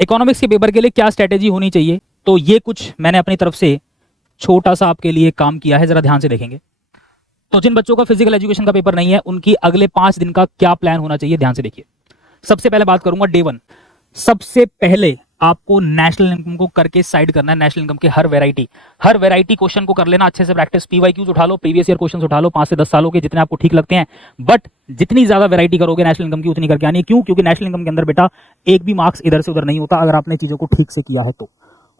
Economics के paper के लिए क्या स्ट्रेटेजी होनी चाहिए, तो ये कुछ मैंने अपनी तरफ से छोटा सा आपके लिए काम किया है, जरा ध्यान से देखेंगे। तो जिन बच्चों का फिजिकल एजुकेशन का पेपर नहीं है, उनकी अगले 5 दिन का क्या प्लान होना चाहिए, ध्यान से देखिए। सबसे पहले बात करूंगा डे 1। सबसे पहले आपको नेशनल इनकम को करके साइड करना है। नेशनल इनकम के हर वैरायटी क्वेश्चन को कर लेना अच्छे से प्रैक्टिस। पीवाईक्यूज उठा लो, प्रीवियस ईयर क्वेश्चन उठा लो, 5 से 10 सालों के जितने आपको ठीक लगते हैं, बट जितनी ज्यादा वैरायटी करोगे नेशनल इनकम की उतनी करके आनी है। क्यों? क्योंकि नेशनल इनकम के अंदर बेटा एक भी मार्क्स इधर से उधर नहीं होता अगर आपने चीजों को ठीक से किया है तो।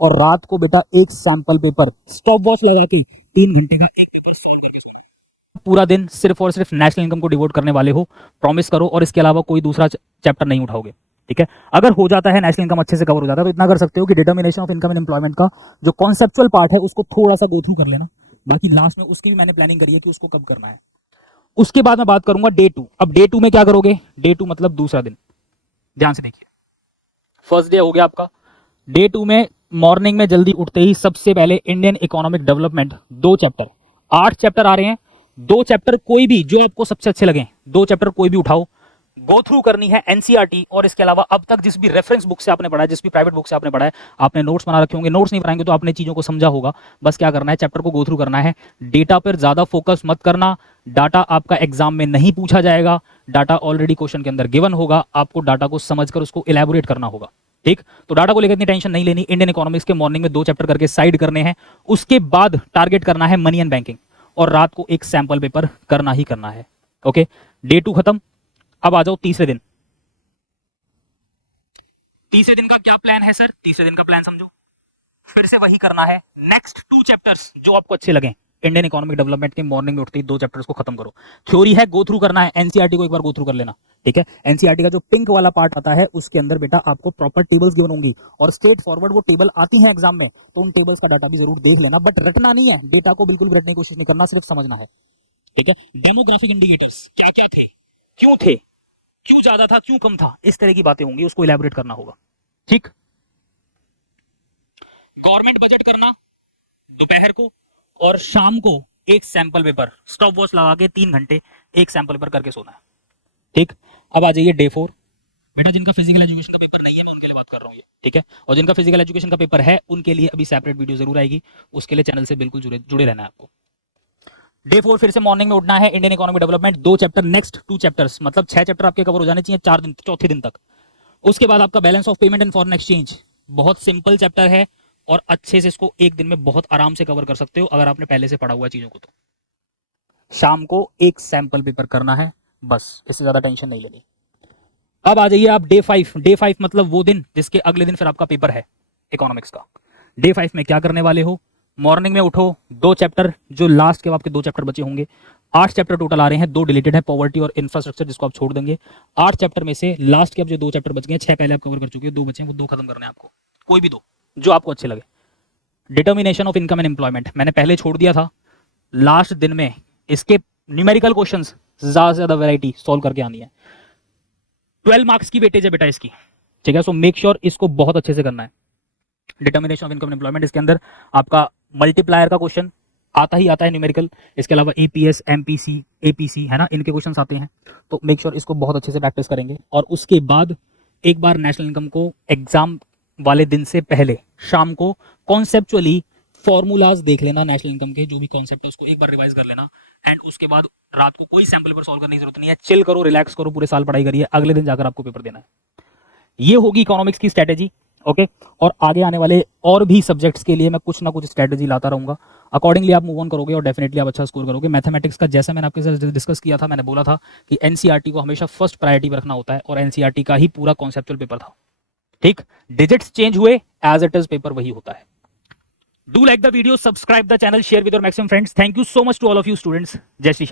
और रात को बेटा एक सैंपल पेपर स्टॉप वॉच लगा के 3 घंटे का एक पेपर सॉल्व करके पूरा दिन सिर्फ और सिर्फ नेशनल इनकम को डिवोट करने वाले हो, प्रॉमिस करो, और इसके अलावा कोई दूसरा चैप्टर नहीं उठाओगे, ठीक है। अगर हो जाता है नेशनल इनकम अच्छे से कवर हो जाता है तो इतना कर सकते हो कि determination of income and employment का जो कॉन्सेप्चुअल पार्ट है उसको थोड़ा सा गो थ्रू कर लेना। बाकी लास्ट में उसकी भी मैंने प्लानिंग करी है कि उसको कब करना है। उसके बाद मैं बात करूंगा डे 2। अब डे 2 में क्या करोगे? डे 2 मतलब दूसरा दिन। ध्यान से देखिए, फर्स्ट डे हो गया आपका। डे 2 में मॉर्निंग में जल्दी उठते ही सबसे पहले Indian economic development 2 chapter, 8 chapter आ रहे हैं, 2 चैप्टर कोई भी जो आपको सबसे अच्छे लगे, 2 चैप्टर कोई भी उठाओ, गो थ्रू करनी है एनसीईआरटी। और इसके अलावा अब तक जिस भी रेफरेंस बुक से आपने पढ़ा है, जिस भी प्राइवेट बुक से आपने पढ़ा है, आपने नोट्स बना रखे होंगे। नोट्स नहीं बनाएंगे तो आपने चीजों को समझा होगा। बस क्या करना है, चैप्टर को गो थ्रू करना है। डेटा पर ज्यादा फोकस मत करना। डाटा आपका एग्जाम में नहीं पूछा जाएगा, डाटा ऑलरेडी क्वेश्चन के अंदर गिवन होगा, आपको डाटा को समझकर उसको इलेबोरेट करना होगा, ठीक। तो डाटा को लेकर इतनी टेंशन नहीं लेनी। इंडियन इकोनॉमिक्स के मॉर्निंग में 2 चैप्टर करके साइड करने हैं। उसके बाद टारगेट करना है मनी एंड बैंकिंग, और रात को एक सैंपल पेपर करना ही करना है। ओके, डे 2 खत्म। अब आ जाओ तीसरे दिन। तीसरे दिन का क्या प्लान है सर? तीसरे दिन का प्लान समझो, फिर से वही करना है। नेक्स्ट 2 चैप्टर्स जो आपको अच्छे लगे इंडियन इकोनॉमिक डेवलपमेंट के, मॉर्निंग में उठते ही 2 चैप्टर्स को खत्म करो। थ्योरी है, गो थ्रू करना है। एनसीईआरटी को एक बार गो थ्रू कर लेना, ठीक है। एनसीईआरटी का जो पिंक वाला पार्ट आता है उसके अंदर बेटा आपको प्रॉपर टेबल्स गिवन होंगी, और स्ट्रेट फॉरवर्ड वो टेबल आती है एग्जाम में, तो उन टेबल्स का डाटा भी जरूर देख लेना, बट रटना नहीं है। डेटा को बिल्कुल भी रटने की कोशिश नहीं करना, सिर्फ समझना है, ठीक है। डेमोग्राफिक इंडिकेटर्स क्या क्या थे, क्यों ज्यादा था, क्यों कम था, इस तरह की बातें होंगी, उसको इलैबोरेट करना होगा, ठीक। गवर्नमेंट बजट करना दोपहर को, और शाम को एक सैंपल पेपर स्टॉप वॉच लगा के 3 घंटे एक सैंपल पेपर करके सोना है, ठीक। अब आ जाइए डे 4। बेटा जिनका फिजिकल एजुकेशन का पेपर नहीं है मैं उनके लिए बात कर रहा हूँ ये, ठीक है। और जिनका फिजिकल एजुकेशन का पेपर है उनके लिए अभी सेपरेट वीडियो जरूर आएगी, उसके लिए चैनल से बिल्कुल जुड़े रहना है आपको। डे 4 फिर से मॉर्निंग में उठना है। Indian economic development 2 chapter, next 2 chapters, मतलब 6 चैप्टर आपके कवर हो जाने चाहिए 4 दिन, चौथे दिन तक। उसके बाद आपका balance of payment and foreign exchange, बहुत सिंपल चैप्टर है, और अच्छे से इसको एक दिन में बहुत आराम से कवर कर सकते हो अगर आपने पहले से पढ़ा हुआ चीजों को। तो शाम को एक सैंपल पेपर करना है, बस, इससे ज्यादा टेंशन नहीं लेनी। अब आ जाइए आप डे 5। डे 5 मतलब वो दिन जिसके अगले दिन फिर आपका पेपर है इकोनॉमिक्स का। डे 5 में क्या करने वाले हो? मॉर्निंग में उठो, 2 चैप्टर जो लास्ट के आपके 2 चैप्टर बचे होंगे, 8 चैप्टर टोटल आ रहे हैं, 2 डिलीटेड है, पॉवर्टी और इंफ्रास्ट्रक्चर, जिसको आप छोड़ देंगे। 8 चैप्टर में से लास्ट के अब जो 2 चैप्टर बच गए, 6 पहले आप कवर कर चुके हो, 2 बचे हैं, वो 2 खत्म करने हैं आपको, कोई भी 2 जो आपको अच्छे लगे। Determination of income and employment मैंने पहले छोड़ दिया था, लास्ट दिन में इसके न्यूमेरिकल क्वेश्चंस ज्यादा से ज्यादा वैरायटी सॉल्व करके आनी है। 12 मार्क्स की वेटेज है बेटा इसकी, ठीक है। सो मेक श्योर इसको बहुत अच्छे से करना है। Determination of income and employment, इसके अंदर आपका मल्टीप्लायर का क्वेश्चन आता ही आता है न्यूमेरिकल, इसके अलावा एपीएस, एमपीसी, एपीसी है ना, इनके क्वेश्चंस आते हैं। तो मेक श्योर इसको बहुत अच्छे से प्रैक्टिस करेंगे। और उसके बाद एक बार नेशनल इनकम को एग्जाम वाले दिन से पहले शाम को कॉन्सेप्चुअली फॉर्मूलाज देख लेना, नेशनल इनकम के जो भी कॉन्सेप्ट है उसको एक बार रिवाइज कर लेना। एंड उसके बाद रात को कोई सैंपल पेपर सॉल्व करने की जरूरत नहीं है, चिल करो, रिलैक्स करो, पूरे साल पढ़ाई करिए, अगले दिन जाकर आपको पेपर देना है। ये होगी इकोनॉमिक्स की स्ट्रेटेजी, ओके। और आगे आने वाले और भी सब्जेक्ट्स के लिए मैं कुछ ना कुछ स्ट्रेटेजी लाता रहूंगा, अकॉर्डिंगली आप मूव ऑन करोगे और डेफिनेटली आप अच्छा स्कोर करोगे। मैथमेटिक्स का जैसा मैंने आपके साथ डिस्कस किया था, मैंने बोला था कि एनसीईआरटी को हमेशा फर्स्ट प्रायोरिटी पर रखना होता है, और एनसीईआरटी का ही पूरा कॉन्सेप्चुअल पेपर था, ठीक। डिजिट्स चेंज हुए, एज इट इज पेपर वही होता है। Do like the video, subscribe the channel, share with your maximum friends. Thank you so much to all of you students. जय श्री श्याम।